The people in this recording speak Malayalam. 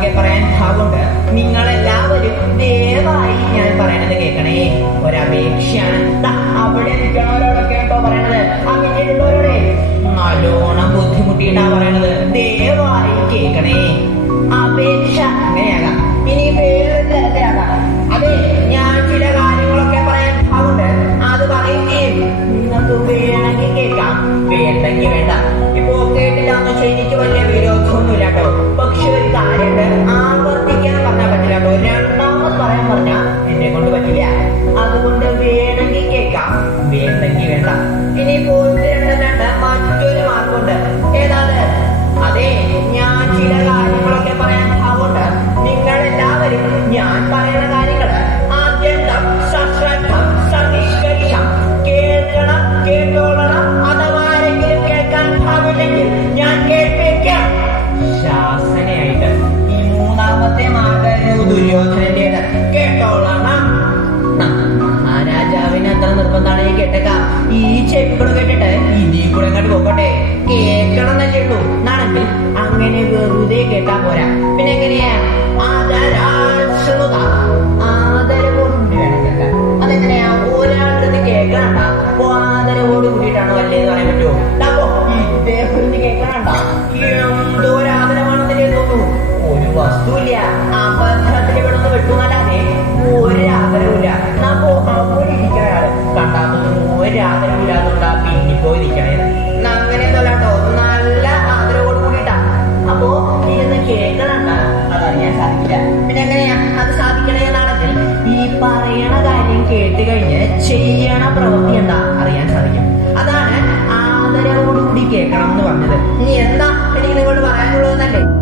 ആകെ പറയാൻ ഭാഗമുണ്ട്. നിങ്ങൾ എല്ലാവരും ദയവായി ഞാൻ പറയണത് കേൾക്കണേ. ഒരപേക്ഷയാണ്. അവിടെ നിൽക്കണവരോടൊക്കെ ഇപ്പൊ പറയണത്. ആ പിന്നീടുള്ളവരോടെ നല്ലോണം ബുദ്ധിമുട്ടിയിട്ടാ പറയണത്. ദയവായി കേൾക്കണേ. അപേക്ഷ അങ്ങനെയാകാം. ഇനി വേറെ തരത്തിലാകാം അതെ ഞാൻ ചില കാര്യങ്ങളൊക്കെ പറയാൻ ഭാഗമുണ്ട്. അത് പറയുകയും നിങ്ങൾക്ക് വേണമെങ്കിൽ കേൾക്കാം. വേണ്ടെങ്കിൽ വേണ്ട. കേട്ടോളണം അഥവാ ആരെങ്കിലും കേൾക്കാൻ ഭാവില്ലെങ്കിൽ ഞാൻ കേൾപ്പിക്കാം. ശാസനയായിട്ട് ഈ മൂന്നാമത്തെ മാർഗമായിരുന്നു ദുര്യോധനന്റേത്. കേട്ടോളണം. മഹാരാജാവിന് അത്ര നിർബന്ധമാണ് ഈ കേട്ടേക്കാം. ഈ ചെവിക്കൂടെ കേട്ടിട്ട് ഇനി കൂടെ അങ്ങോട്ട് പോകട്ടെ കേൾക്കണം എന്നല്ലേ ഉള്ളൂ. എന്നാണെങ്കിൽ അങ്ങനെ വെറുതെ കേട്ടാ പോരാ. പിന്നെ കേൾക്കണം എന്ന് പറഞ്ഞത്. ഇനി എന്താ എനിക്ക് നിങ്ങളോട് പറയാനുള്ളതെന്നല്ലേ?